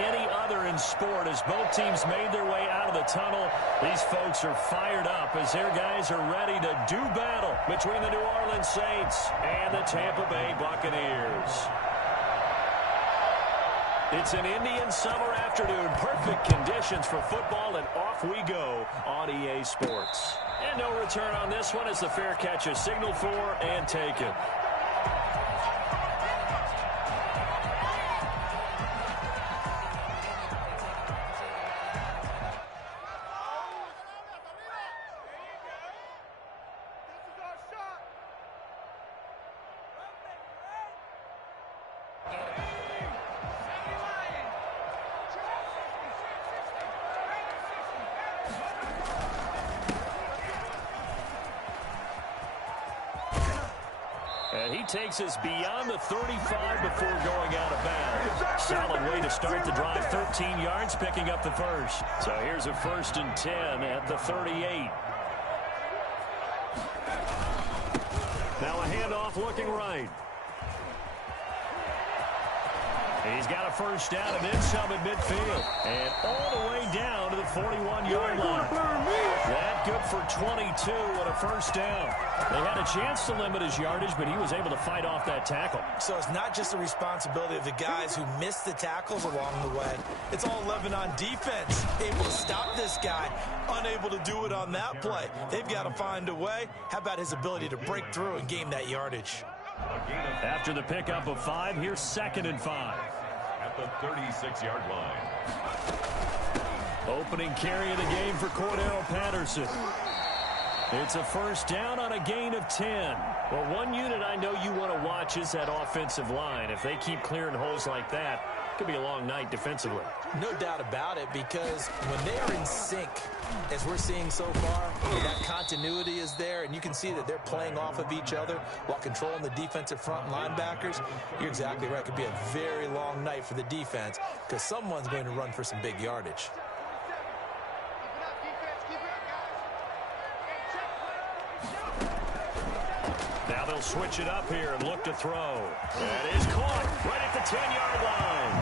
any other in sport as both teams made their way out of the tunnel. These folks are fired up as their guys are ready to do battle between the New Orleans Saints and the Tampa Bay Buccaneers. It's an Indian summer afternoon. Perfect conditions for football, and off we go on EA Sports. And no return on this one as the fair catch is signaled for and taken. And he takes us beyond the 35 before going out of bounds. Solid way to start the drive. 13 yards, picking up the first. So here's a 1st and 10 at the 38. Now a handoff looking right. He's got a first down and then some at midfield. And all the way down to the 41-yard line. That good for 22 and a first down. They had a chance to limit his yardage, but he was able to fight off that tackle. So it's not just the responsibility of the guys who missed the tackles along the way. It's all 11 on defense. Able to stop this guy, unable to do it on that play. They've got to find a way. How about his ability to break through and gain that yardage? After the pickup of 5, here's 2nd and 5. At the 36-yard line. Opening carry of the game for Cordero Patterson. It's a first down on a gain of 10. Well, one unit I know you want to watch is that offensive line. If they keep clearing holes like that, it could be a long night defensively. No doubt about it, because when they are in sync, as we're seeing so far, that continuity is there, and you can see that they're playing off of each other while controlling the defensive front linebackers. You're exactly right. It could be a very long night for the defense because someone's going to run for some big yardage. Now they'll switch it up here and look to throw. That is caught right at the 10-yard line.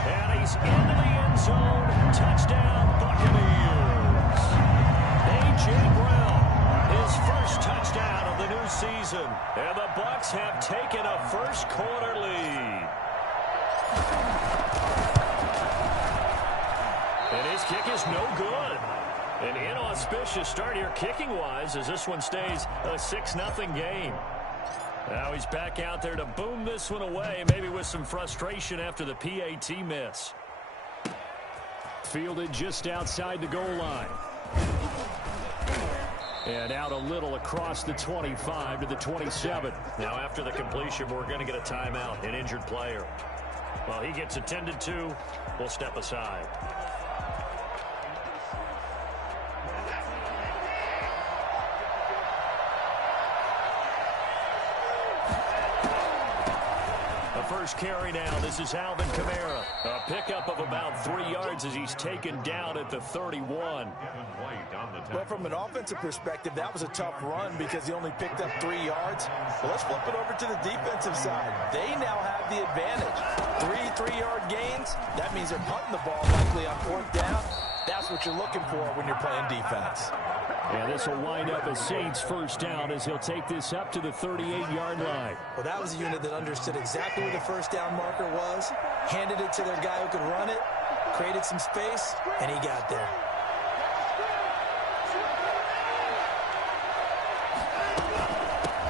And he's into the end zone. Touchdown, Buccaneers. A.J. Brown, his first touchdown of the new season. And the Bucs have taken a first-quarter lead. And his kick is no good. An inauspicious start here kicking-wise as this one stays a 6-0 game. Now he's back out there to boom this one away, maybe with some frustration after the PAT miss. Fielded just outside the goal line. And out a little across the 25 to the 27. Now after the completion, we're going to get a timeout, an injured player. Well, he gets attended to. We'll step aside. First carry now. This is Alvin Kamara. A pickup of about 3 yards as he's taken down at the 31. Well, from an offensive perspective, that was a tough run because he only picked up 3 yards. Well, let's flip it over to the defensive side. They now have the advantage. 3 3-yard gains. That means they're punting the ball likely on 4th down. That's what you're looking for when you're playing defense. And this will wind up as Saints first down as he'll take this up to the 38-yard line. Well, that was a unit that understood exactly where the first down marker was, handed it to their guy who could run it, created some space, and he got there.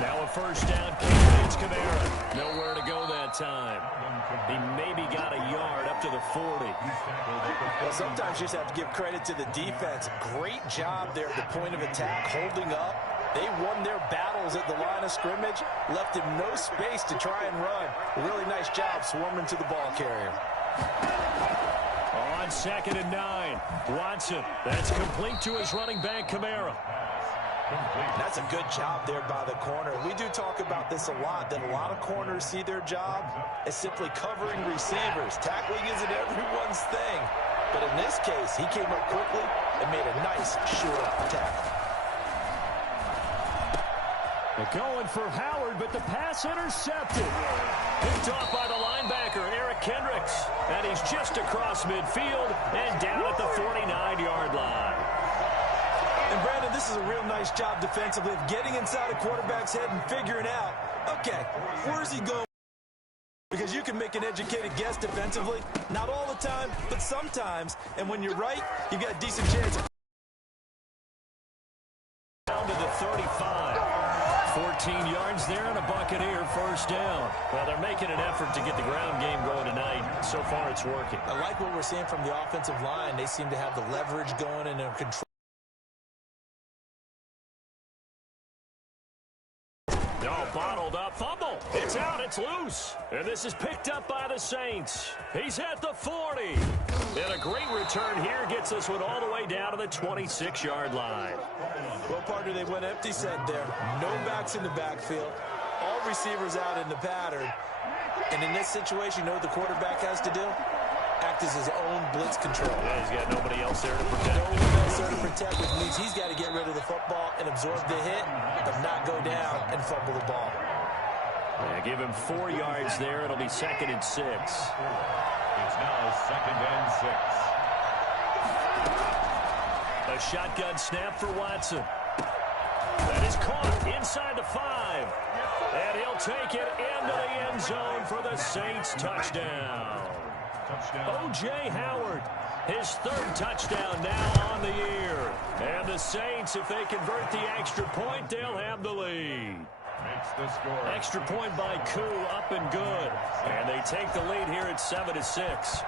Now a first down kick. It's Kamara. Nowhere to go that time. He maybe got a yard up to the 40. Well, sometimes you just have to give credit to the defense. Great job there at the point of attack, holding up. They won their battles at the line of scrimmage, left him no space to try and run. A really nice job swarming to the ball carrier. On 2nd and 9, Watson. That's complete to his running back, Kamara. That's a good job there by the corner. We do talk about this a lot, that a lot of corners see their job as simply covering receivers. Tackling isn't everyone's thing. But in this case, he came up quickly and made a nice short tackle. They're going for Howard, but the pass intercepted. Picked off by the linebacker, Eric Kendricks. And he's just across midfield and down at the 49-yard line. And, Brandon, this is a real nice job defensively of getting inside a quarterback's head and figuring out, okay, where's he going? Because you can make an educated guess defensively. Not all the time, but sometimes. And when you're right, you've got a decent chance of down to the 35. 14 yards there and a Buccaneer first down. Well, they're making an effort to get the ground game going tonight. So far, it's working. I like what we're seeing from the offensive line. They seem to have the leverage going and they're control. No, bottled up fumble. It's out. It's loose. And this is picked up by the Saints. He's at the 40. And a great return here gets this one all the way down to the 26-yard line. Well, partner, they went empty set there. No backs in the backfield. All receivers out in the pattern. And in this situation, you know what the quarterback has to do? Act as his own blitz control. Yeah, he's got nobody else there to protect. No one else there to protect, which means he's got to get rid of the football and absorb the hit, but not go down and fumble the ball. Yeah, give him 4 yards there. It'll be 2nd and 6. It's now 2nd and 6. A shotgun snap for Watson. That is caught inside the 5. And he'll take it into the end zone for the Saints touchdown. O.J. Howard, his 3rd touchdown now on the year. And the Saints, if they convert the extra point, they'll have the lead. Makes the score. Extra point by Koo, up and good. And they take the lead here at 7-6.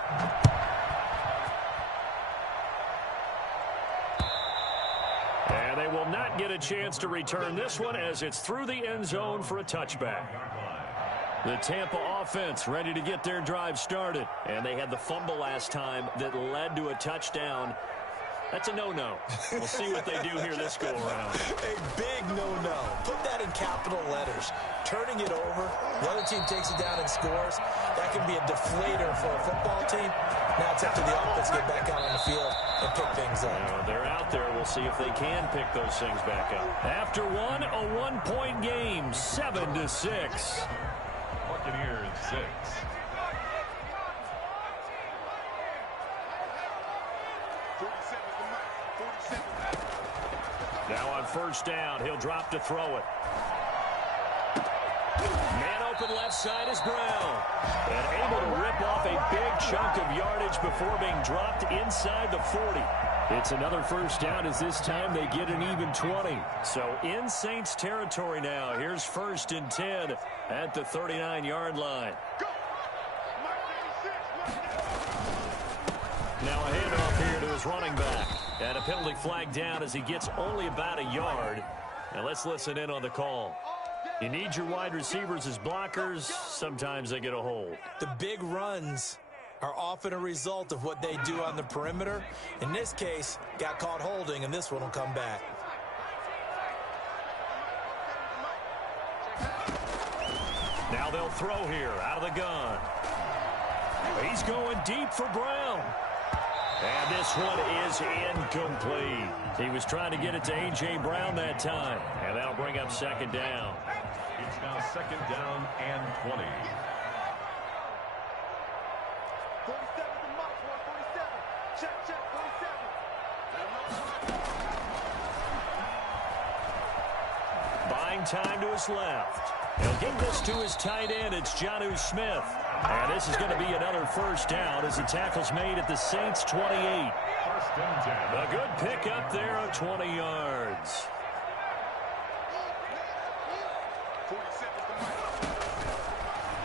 And they will not get a chance to return this one as it's through the end zone for a touchback. The Tampa offense ready to get their drive started. And they had the fumble last time that led to a touchdown. That's a no-no. We'll see what they do here this go-around. A big no-no. Put that in capital letters. Turning it over, the other team takes it down and scores. That can be a deflator for a football team. Now it's up to the offense to get back out on the field and pick things up. They're out there. We'll see if they can pick those things back up. After one, a one-point game, 7-6. Buccaneers 6. Now on first down, he'll drop to throw it. Man open left side is Brown. And able to rip off a big chunk of yardage before being dropped inside the 40. It's another first down as this time they get an even 20. So in Saints territory now. Here's 1st and 10 at the 39-yard line. Now a handoff here to his running back. And a penalty flag down as he gets only about a yard. Now let's listen in on the call. You need your wide receivers as blockers. Sometimes they get a hold. The big runs are often a result of what they do on the perimeter. In this case, got caught holding, and this one will come back. Now they'll throw here out of the gun. He's going deep for Brown. And this one is incomplete. He was trying to get it to A.J. Brown that time. And that'll bring up 2nd down. It's now 2nd down and 20. 47 to Mark, 147. Check, 47. Buying time to his left. He'll give this to his tight end. It's Jonnu Smith. And this is going to be another first down as the tackle's made at the Saints' 28. 1st and 10. A good pickup there of 20 yards.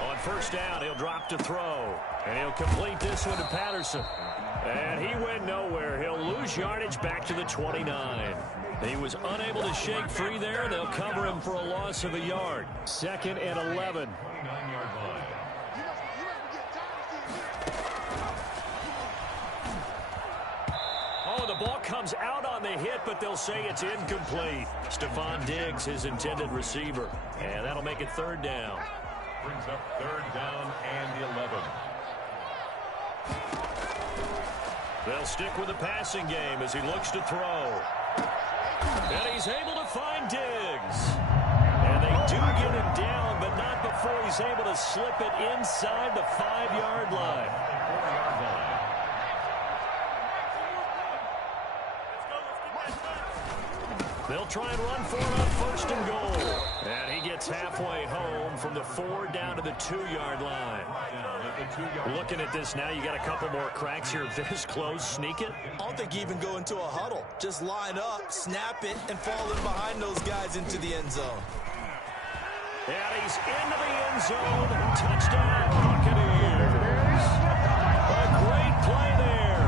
On first down, he'll drop to throw. And he'll complete this one to Patterson. And he went nowhere. He'll lose yardage back to the 29. He was unable to shake free there. They'll cover him for a loss of a yard. 2nd and 11. 29-yard line. Oh, the ball comes out on the hit, but they'll say it's incomplete. Stephon Diggs, his intended receiver. And that'll make it 3rd down. Brings up 3rd down and 11. They'll stick with the passing game as he looks to throw. And he's able to find Diggs. And they do do get him down, but not before he's able to slip it inside the 5-yard line. 4-yard line. They'll try and run for it on 1st and goal. And he gets halfway home from the 4 down to the 2-yard line. Looking at this now, you got a couple more cracks here this close. Sneak it. I don't think you even go into a huddle. Just line up, snap it, and fall in behind those guys into the end zone. And he's into the end zone. Touchdown, Buccaneers. A great play there.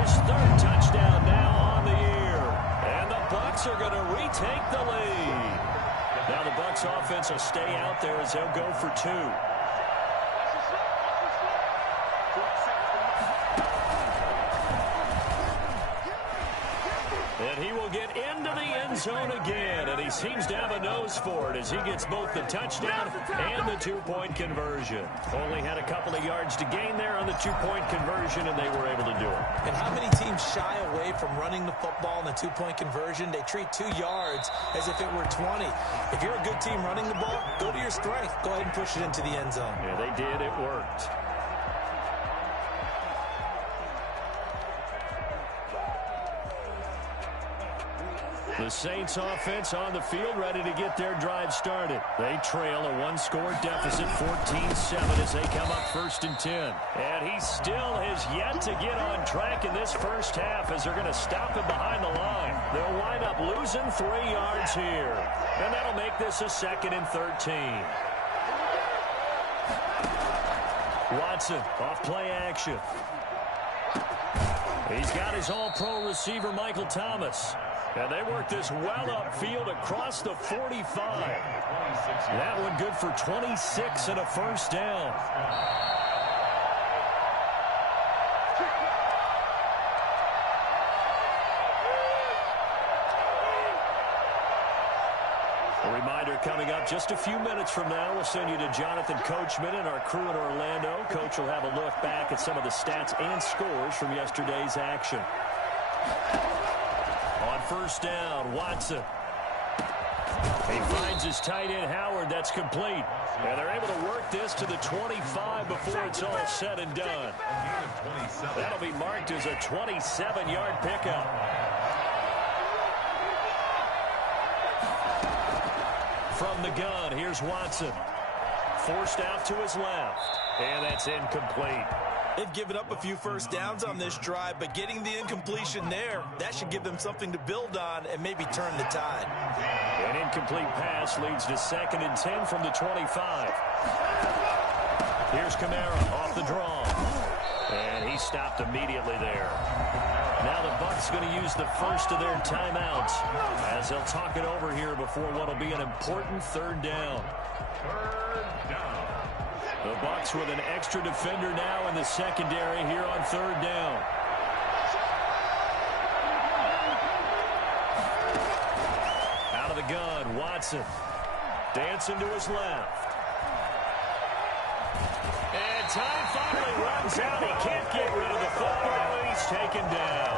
His 3rd touchdown now on the year. And the Bucs are going to retake the lead. Now the Bucs offense will stay out there as they'll go for 2. And he will get into the end zone again, and he seems to have a nose for it as he gets both the touchdown and the 2-point conversion. Only had a couple of yards to gain there on the 2-point conversion, and they were able to do it. And how many teams shy away from running the football in the 2-point conversion? They treat 2 yards as if it were 20. If you're a good team running the ball, go to your strength. Go ahead and push it into the end zone. Yeah, they did. It worked. The Saints offense on the field ready to get their drive started. They trail a 1-score deficit, 14-7 as they come up 1st and 10. And he still has yet to get on track in this first half as they're going to stop him behind the line. They'll wind up losing 3 yards here. And that'll make this a 2nd and 13. Watson off play action. He's got his all-pro receiver, Michael Thomas. And they work this well upfield across the 45. That one good for 26 and a 1st down. A reminder coming up just a few minutes from now, we'll send you to Jonathan Coachman and our crew in Orlando. Coach will have a look back at some of the stats and scores from yesterday's action. On 1st down, Watson. He finds his tight end, Howard. That's complete. And they're able to work this to the 25 before it's all said and done. That'll be marked as a 27-yard pickup. From the gun, here's Watson. Forced out to his left. And that's incomplete. They've given up a few 1st downs on this drive, but getting the incompletion there, that should give them something to build on and maybe turn the tide. An incomplete pass leads to 2nd and 10 from the 25. Here's Kamara off the draw. And he stopped immediately there. Now the Bucs going to use the first of their timeouts as they'll talk it over here before what will be an important 3rd down. 3rd down. The Bucs with an extra defender now in the secondary here on 3rd down. Out of the gun, Watson. Dancing to his left. And time finally runs out. He can't get rid of the football, and he's taken down.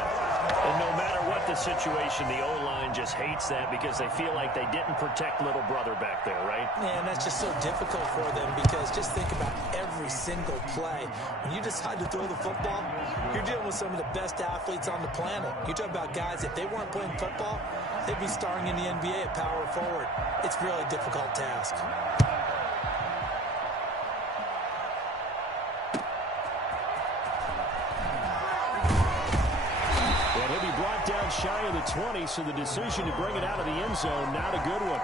And no matter what the situation, the O-line just hates that because they feel like they didn't protect little brother back there, right? Man, that's just so difficult for them because just think about every single play. When you decide to throw the football, you're dealing with some of the best athletes on the planet. You talk about guys, if they weren't playing football, they'd be starring in the NBA at power forward. It's a really difficult task. Down shy of the 20, so the decision to bring it out of the end zone, not a good one.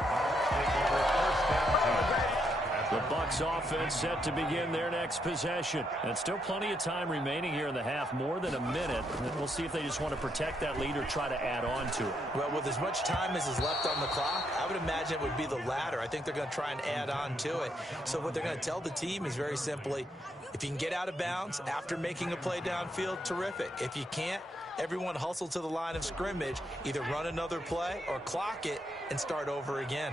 The Bucs offense set to begin their next possession. And still plenty of time remaining here in the half, more than a minute. And we'll see if they just want to protect that lead or try to add on to it. Well, with as much time as is left on the clock, I would imagine it would be the latter. I think they're going to try and add on to it. So what they're going to tell the team is very simply, if you can get out of bounds after making a play downfield, terrific. If you can't, everyone hustle to the line of scrimmage, either run another play or clock it and start over again.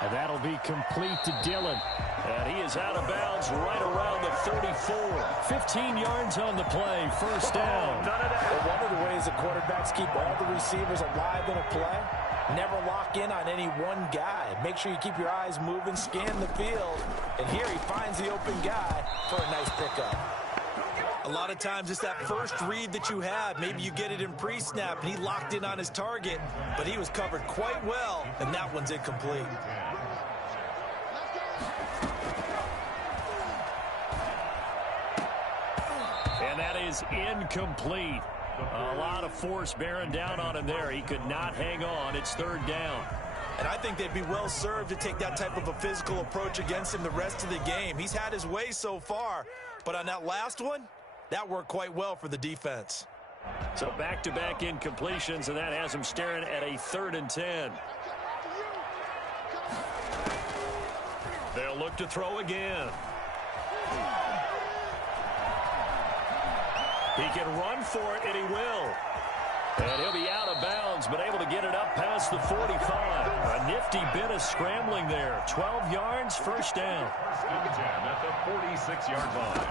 And that'll be complete to Dillon And he is out of bounds right around the 34. 15 yards on the play, first down. None of that. Well, one of the ways the quarterbacks keep all the receivers alive in a play, never lock in on any one guy. Make sure you keep your eyes moving, scan the field. And here he finds the open guy for a nice pickup. A lot of times it's that first read that you have. Maybe you get it in pre-snap, and he locked in on his target, but he was covered quite well, and that one's incomplete. And that is incomplete. A lot of force bearing down on him there. He could not hang on. It's third down. And I think they'd be well served to take that type of a physical approach against him the rest of the game. He's had his way so far, but on that last one, that worked quite well for the defense. So back-to-back incompletions, and that has him staring at a 3rd and 10. They'll look to throw again. He can run for it, and he will. And he'll be out of bounds, but able to get it up past the 45. A nifty bit of scrambling there. 12 yards, first down. First and 10 at the 46-yard line.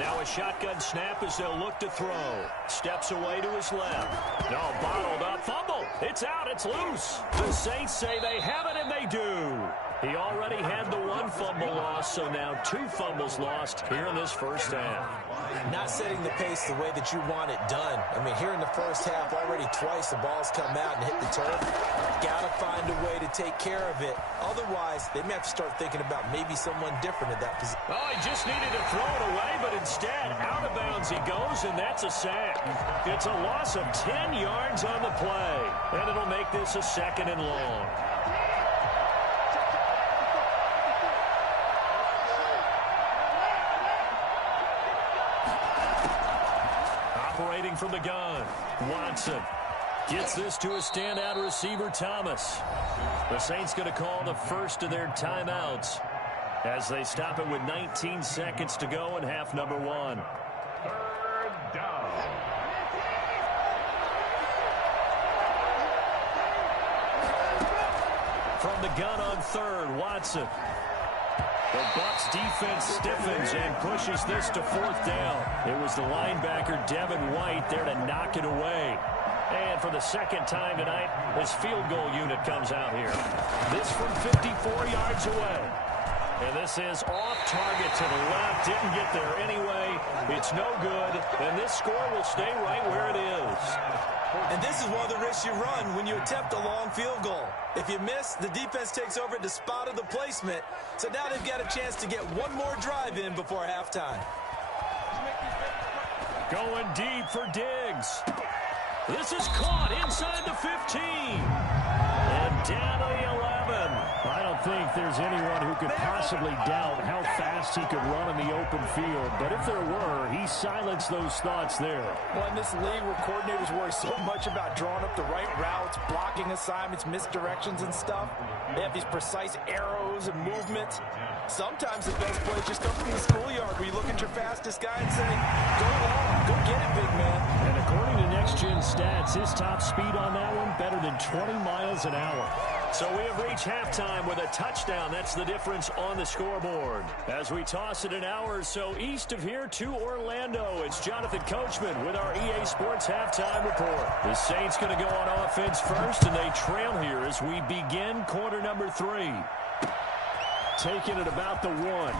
Now a shotgun snap as they'll look to throw. Steps away to his left. No, bottled up. Fumble. It's out. It's loose. The Saints say they have it, and they do. He already had the 1 fumble loss, so now 2 fumbles lost here in this first half. Not setting the pace the way that you want it done. I mean, here in the first half, already twice the ball's come out and hit the turf. Got to find a way to take care of it. Otherwise, they may have to start thinking about maybe someone different at that position. Oh, he just needed to throw it away, but instead, out of bounds he goes, and that's a sack. It's a loss of 10 yards on the play, and it'll make this a 2nd and long. Operating from the gun, Watson gets this to a standout receiver, Thomas. The Saints going to call the first of their timeouts as they stop it with 19 seconds to go in half number 1. 3rd down. From the gun on 3rd, Watson. The Bucs defense stiffens and pushes this to 4th down. It was the linebacker, Devin White, there to knock it away. And for the 2nd time tonight, his field goal unit comes out here. This from 54 yards away. And this is off target to the left. Didn't get there anyway. It's no good. And this score will stay right where it is. And this is one of the risks you run when you attempt a long field goal. If you miss, the defense takes over at the spot of the placement. So now they've got a chance to get one more drive in before halftime. Going deep for Diggs. This is caught inside the 15. And down to the 11. I don't think there's anyone who could possibly doubt how fast he could run in the open field. But if there were, he silenced those thoughts there. Well, in this league where coordinators worry so much about drawing up the right routes, blocking assignments, misdirections and stuff, they have these precise arrows and movements. Sometimes the best plays just come from the schoolyard where you look at your fastest guy and say, go long, go get it, big man. And according to Next Gen Stats, his top speed on that one better than 20 miles an hour. So we have reached halftime with a touchdown. That's the difference on the scoreboard. As we toss it an hour or so east of here to Orlando, it's Jonathan Coachman with our EA Sports Halftime Report. The Saints going to go on offense first, and they trail here as we begin quarter number 3. Taking it about the 1.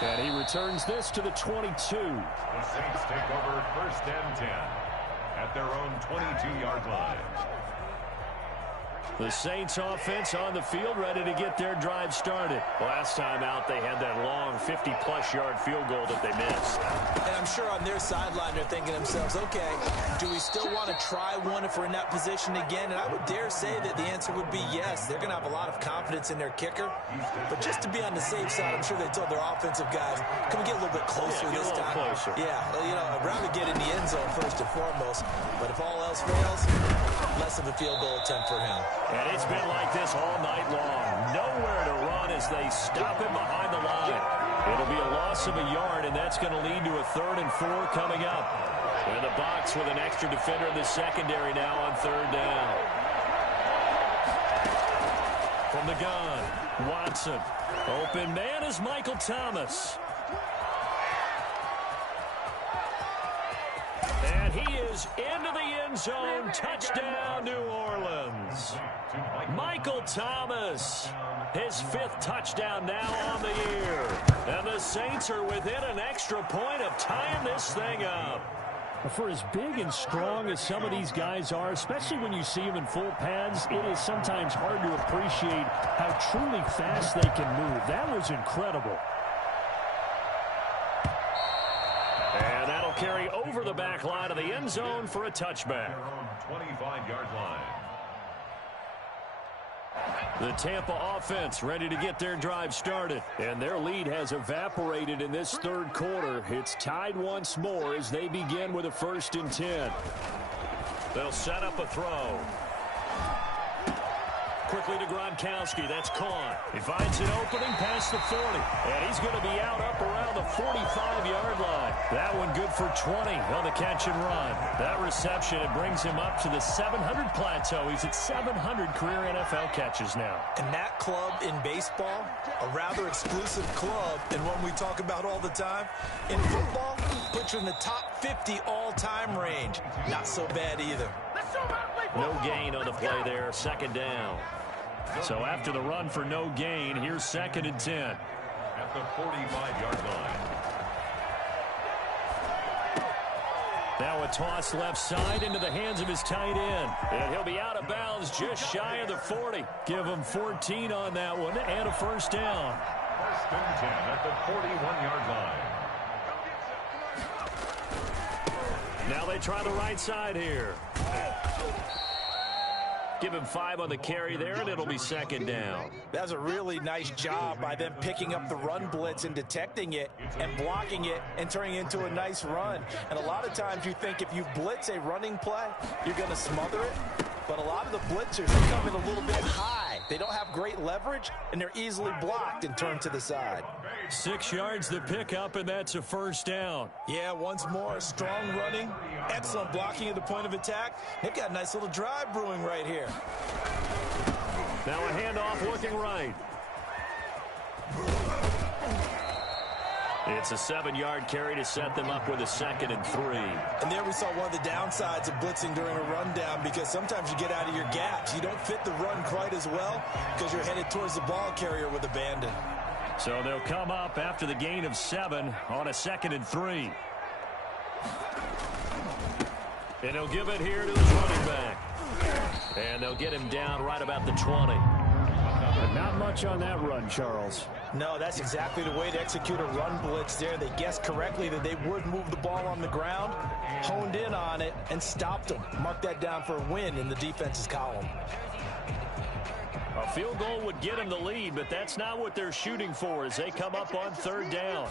And he returns this to the 22. The Saints take over 1st and 10 at their own 22-yard line. The Saints offense on the field, ready to get their drive started. Last time out, they had that long 50-plus yard field goal that they missed. And I'm sure on their sideline they're thinking to themselves, okay, do we still want to try one if we're in that position again? And I would dare say that the answer would be yes. They're going to have a lot of confidence in their kicker. But just to be on the safe side, I'm sure they told their offensive guys, can we get a little bit closer this time? Closer. Yeah, you know, I'd rather get in the end zone first and foremost. But if all else fails, less of a field goal attempt for him. And it's been like this all night long. Nowhere to run as they stop him behind the line. It'll be a loss of a yard, and that's going to lead to a 3rd and 4 coming up. In the box with an extra defender in the secondary now on 3rd down. From the gun, Watson. Open man is Michael Thomas. And he is into the end zone. Touchdown, New Orleans. Michael Thomas, his 5th touchdown now on the year. And the Saints are within an extra point of tying this thing up. For as big and strong as some of these guys are, especially when you see them in full pads, it is sometimes hard to appreciate how truly fast they can move. That was incredible. And that'll carry over the back line of the end zone for a touchback. 25-yard line. The Tampa offense ready to get their drive started. And their lead has evaporated in this 3rd quarter. It's tied once more as they begin with a 1st and 10. They'll set up a throw. Quickly to Gronkowski. That's caught. He finds an opening past the 40. And he's going to be out up around the 45-yard line. That one good for 20 on the catch and run. That reception, it brings him up to the 700 plateau. He's at 700 career NFL catches now. And that club in baseball, a rather exclusive club, and one we talk about all the time. In football, puts you in the top 50 all-time range. Not so bad either. No gain on the play there, 2nd down. So after the run for no gain, here's 2nd and 10. At the 45-yard line. Now a toss left side into the hands of his tight end. And he'll be out of bounds just shy of the 40. Give him 14 on that one and a 1st down. 1st and 10 at the 41-yard line. Now they try the right side here. Give him 5 on the carry there, and it'll be 2nd down. That's a really nice job by them picking up the run blitz and detecting it and blocking it and turning it into a nice run. And a lot of times you think if you blitz a running play, you're going to smother it. But a lot of the blitzers come in a little bit high. They don't have great leverage, and they're easily blocked and turned to the side. 6 yards the pickup, and that's a 1st down. Yeah, once more, strong running, excellent blocking at the point of attack. They've got a nice little drive brewing right here. Now a handoff looking right. It's a 7-yard carry to set them up with a 2nd and 3. And there we saw one of the downsides of blitzing during a rundown, because sometimes you get out of your gaps. You don't fit the run quite as well because you're headed towards the ball carrier with abandon. So they'll come up after the gain of 7 on a 2nd and 3. And he'll give it here to his running back. And they'll get him down right about the 20. But not much on that run, Charles. No, that's exactly the way to execute a run blitz there. They guessed correctly that they would move the ball on the ground, honed in on it, and stopped them. Mark that down for a win in the defense's column. A field goal would get them the lead, but that's not what they're shooting for as they come up on 3rd down.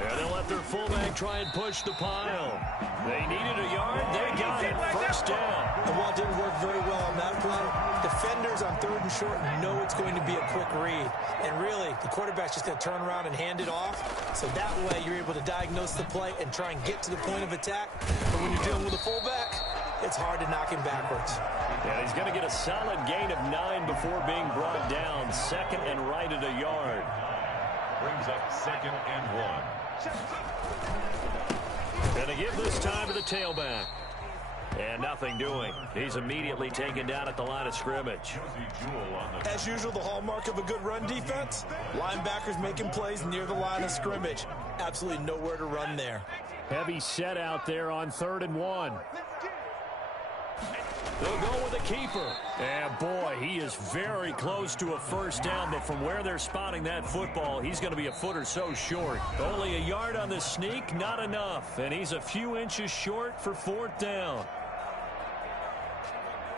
And they'll let their fullback try and push the pile. They needed a yard. They got it. 1st down. And while it didn't work very well on that play, defenders on 3rd and short know it's going to be a quick read. And really, the quarterback's just going to turn around and hand it off. So that way, you're able to diagnose the play and try and get to the point of attack. But when you're dealing with a fullback, it's hard to knock him backwards. And he's going to get a solid gain of 9 before being brought down. 2nd and right at a yard. Brings up 2nd and 1. And they give this time to the tailback. And nothing doing. He's immediately taken down at the line of scrimmage. As usual, the hallmark of a good run defense, linebackers making plays near the line of scrimmage. Absolutely nowhere to run there. Heavy set out there on 3rd and 1. They'll go with a keeper. And boy, he is very close to a 1st down, but from where they're spotting that football, he's going to be a foot or so short. Only a yard on the sneak, not enough. And he's a few inches short for 4th down.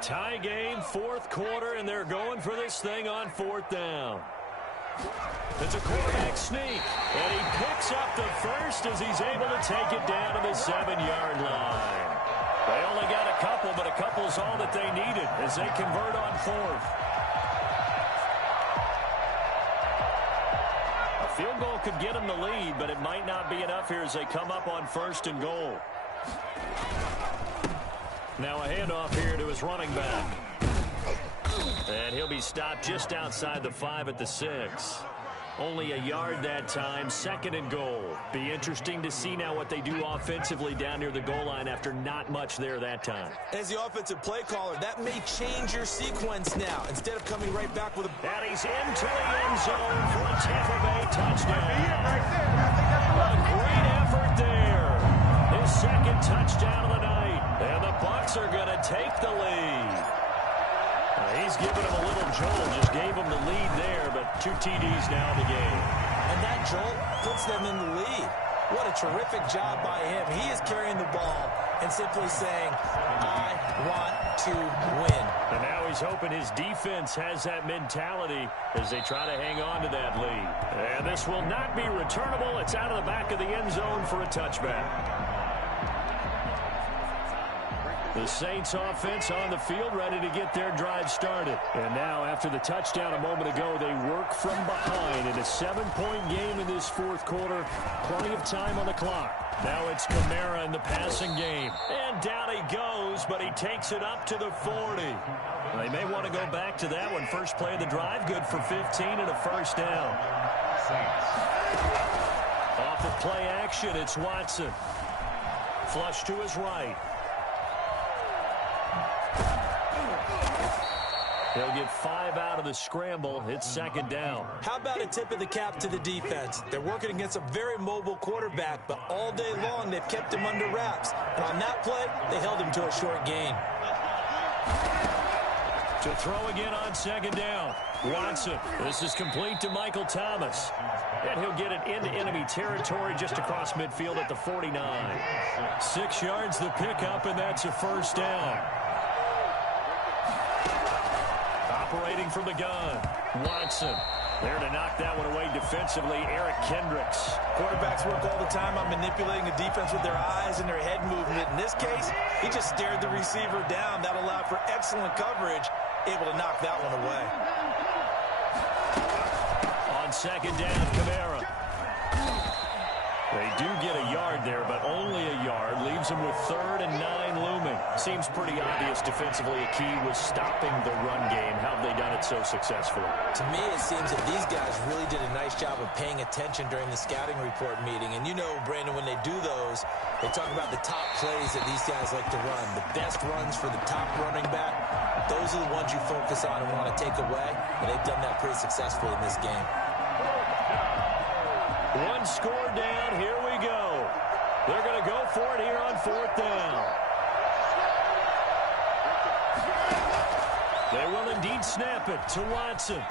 Tie game, 4th quarter, and they're going for this thing on 4th down. It's a quarterback sneak, and he picks up the 1st as he's able to take it down to the 7-yard line. They only got a couple, but a couple's all that they needed as they convert on 4th. A field goal could get them the lead, but it might not be enough here as they come up on 1st and goal. Now a handoff here to his running back. And And he'll be stopped just outside the 5 at the 6. Only a yard that time, 2nd and goal. Be interesting to see now what they do offensively down near the goal line after not much there that time. As the offensive play caller, that may change your sequence now. Instead of coming right back with a... And he's into the end zone for a Tampa Bay touchdown. A great effort there. His 2nd touchdown of the night. And the Bucs are going to take the lead. He's giving him a little jolt, just gave him the lead there, but 2 TDs now in the game. And that jolt puts them in the lead. What a terrific job by him. He is carrying the ball and simply saying, I want to win. And now he's hoping his defense has that mentality as they try to hang on to that lead. And this will not be returnable. It's out of the back of the end zone for a touchback. The Saints offense on the field ready to get their drive started. And now after the touchdown a moment ago, they work from behind in a 7-point game in this 4th quarter. Plenty of time on the clock. Now it's Kamara in the passing game. And down he goes, but he takes it up to the 40. They may want to go back to that one. First play of the drive, good for 15 and a first down. Off of play action, it's Watson. Flush to his right. He'll get 5 out of the scramble. It's 2nd down. How about a tip of the cap to the defense? They're working against a very mobile quarterback, but all day long they've kept him under wraps. And on that play, they held him to a short gain. To throw again on 2nd down. Watson. This is complete to Michael Thomas. And he'll get it into enemy territory just across midfield at the 49. 6 yards the pickup, and that's a first down. Operating from the gun. Watson. There to knock that one away defensively, Eric Kendricks. Quarterbacks work all the time on manipulating the defense with their eyes and their head movement. In this case, he just stared the receiver down. That allowed for excellent coverage, able to knock that one away. On 2nd down, Kamara. They do get a yard there, but only a yard. Leaves them with 3rd and 9 looming. Seems pretty obvious defensively a key was stopping the run game. How have they done it so successfully? To me, it seems that these guys really did a nice job of paying attention during the scouting report meeting. And you know, Brandon, when they do those, they talk about the top plays that these guys like to run. The best runs for the top running back. Those are the ones you focus on and want to take away. And they've done that pretty successfully in this game. 1 score down. Here we go. They're going to go for it here on 4th down. They will indeed snap it to Watson.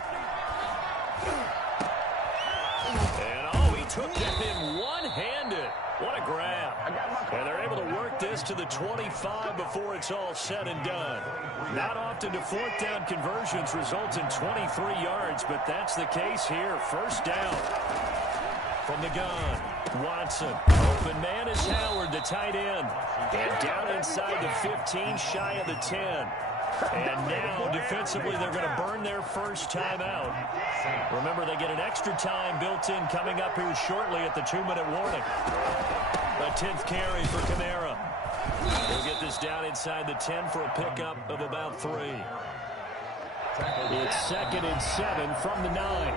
And, he took that in one-handed. What a grab. And they're able to work this to the 25 before it's all said and done. Not often do 4th down conversions result in 23 yards, but that's the case here. First down. From the gun, Watson. Open man is Howard, the tight end. And down inside the 15, shy of the 10. And now, defensively, they're going to burn their first time out. Remember, they get an extra time built in coming up here shortly at the 2-minute warning. A 10th carry for Kamara. He'll get this down inside the 10 for a pickup of about 3. It's 2nd and 7 from the 9.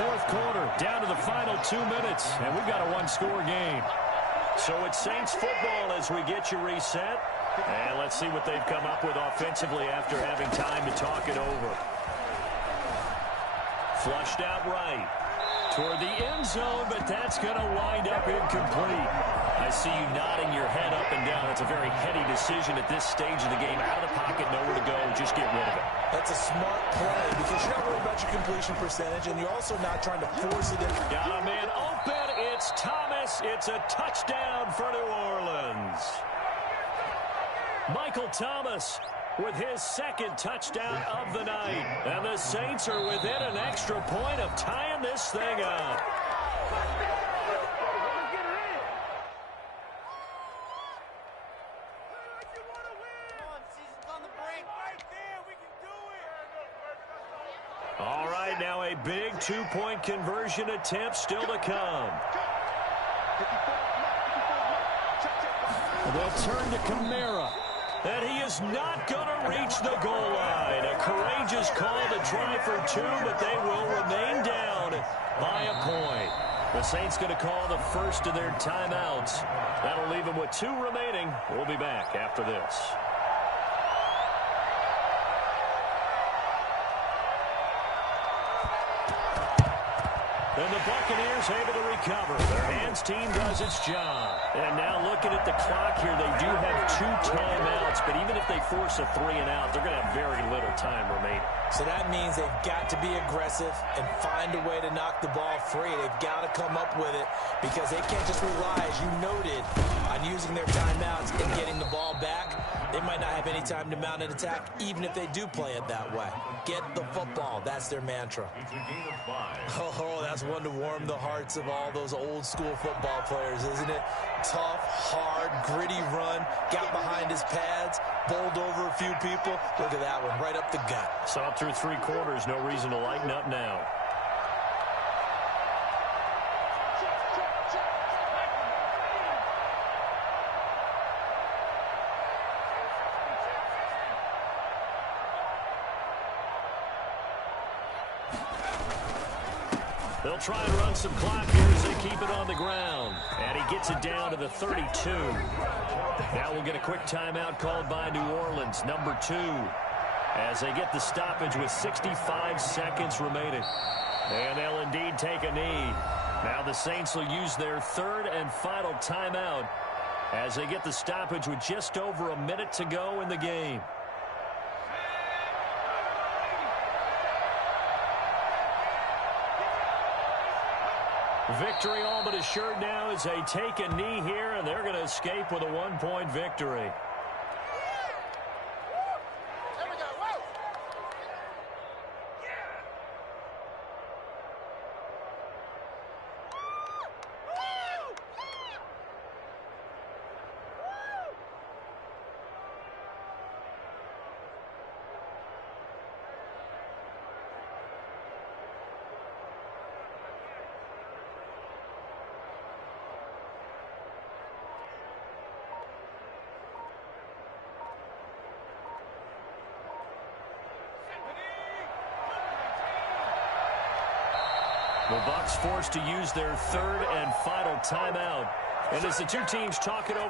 4th quarter, down to the final 2 minutes, and we've got a 1-score game. So it's Saints football as we get you reset. And let's see what they've come up with offensively after having time to talk it over. Flushed out right. Toward the end zone, but that's going to wind up incomplete. I see you nodding your head up and down. It's a very heady decision at this stage of the game. Out of the pocket, nowhere to go. Just get rid of it. That's a smart play because you're not worried about your completion percentage, and you're also not trying to force it in. Got a man open. It's Thomas. It's a touchdown for New Orleans. Michael Thomas with his 2nd touchdown of the night. And the Saints are within an extra point of tying this thing up. All right, now a big 2-point conversion attempt still to come. They'll turn to Kamara. And he is not going to reach the goal line. A courageous call to try for two, but they will remain down by a point. The Saints going to call the first of their timeouts. That'll leave them with two remaining. We'll be back after this. And the Buccaneers able to recover. Their hands team does its job. And now looking at the clock here, they do have two timeouts, but even if they force a 3-and-out, they're going to have very little time remaining. So that means they've got to be aggressive and find a way to knock the ball free. They've got to come up with it because they can't just rely, as you noted, on using their timeouts and getting the ball back. They might not have any time to mount an attack, even if they do play it that way. Get the football. That's their mantra. It's a gain of 5. Oh, that's one to warm the hearts of all those old-school football players, isn't it? Tough, hard, gritty run, got behind his pads, bowled over a few people. Look at that one, right up the gut. Saw through 3 quarters, no reason to lighten up now. They'll try and run some clock here as they keep it on the ground. And he gets it down to the 32. Now we'll get a quick timeout called by New Orleans, number 2, as they get the stoppage with 65 seconds remaining. And they'll indeed take a knee. Now the Saints will use their third and final timeout as they get the stoppage with just over a minute to go in the game. Victory all but assured now as they take a knee here, and they're going to escape with a 1-point victory. The Bucs forced to use their third and final timeout. And as the two teams talk it over.